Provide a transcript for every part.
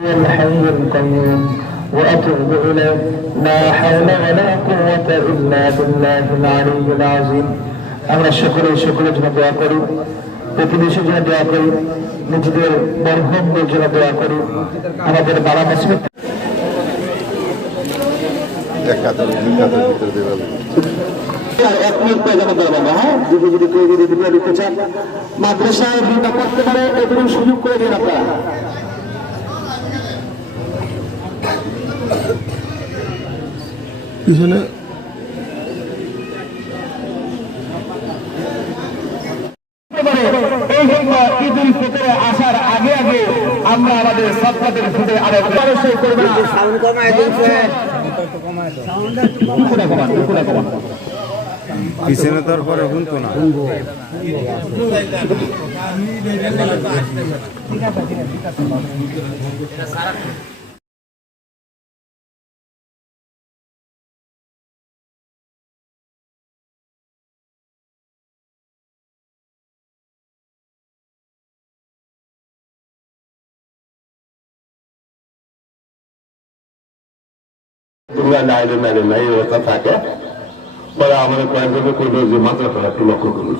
الحي القيوم حول ولا بالله العلي العظيم আমরা সকলে সকলের জন্য দোয়া করি। প্রতিবেশীর জন্য দোয়া করি। নিজেদের মরহমদের জন্য দোয়া করি। আমাদের বাবা মাসির হ্যাঁ? মাদ্রাসায় করতে পারে এগুলো সুযোগ করে দিন আপনারা। পিছনে। আসার আগে আগে আমরা আমাদের করবে না সাউন্ড কমায় দিচ্ছে কমান কমান কমান পিছনে তার পরে শুনতো না। তোমরা লাইলে লাইলে নাই অবস্থা থাকে। পরে আমাদের কয়েকজনে করবে যে মাত্রাটা একটু লক্ষ্য করুন।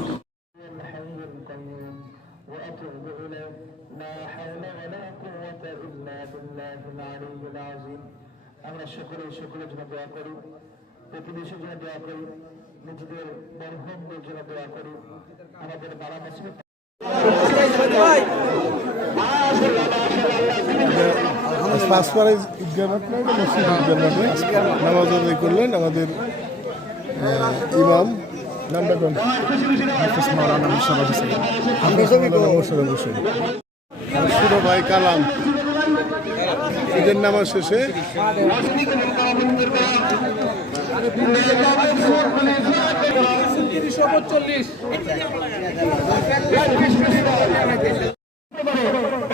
আমরা সকলে সকলের জন্য দোয়া করি, প্রতিবেশীর জন্য দোয়া করি, নিজেদের মরহমদের জন্য দোয়া করি। আমাদের বাবা মাসির পাঁচপাড়ায় ঈদগাহ মাঠ নয়, এটা মসজিদ ঈদগাহ মাঠে নামাজ আদায় করলেন আমাদের ইমাম নামটা কোন? হাফিজ মাওলানা মুশারফ হোসেন হাফিজ মাওলানা মুশারফ হোসেন ছোট ভাই কালাম। ঈদের নামাজ শেষে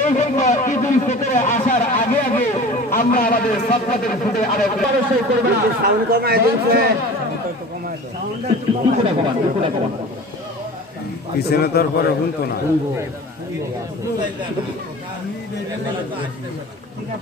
এই জন্য ঈদ উল ফিতরে আসার আগে আগে আমরা আমাদের সৎকাদের ফুটে আরও অবশ্যই করবে না। সাউন্ড কমায় দিচ্ছে কমান কমান। পিছনে তার পরে শুনতো না। তোমরা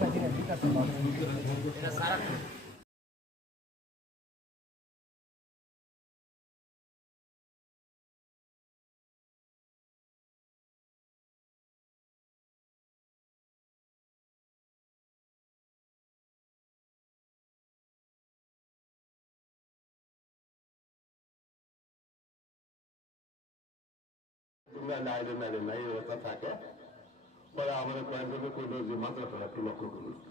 নাইলে মেলে নাই এই অবস্থা থাকে। পরে আমাদের কয়েকজনে কোনো যে মাত্রাটা একটু লক্ষ্য করুন।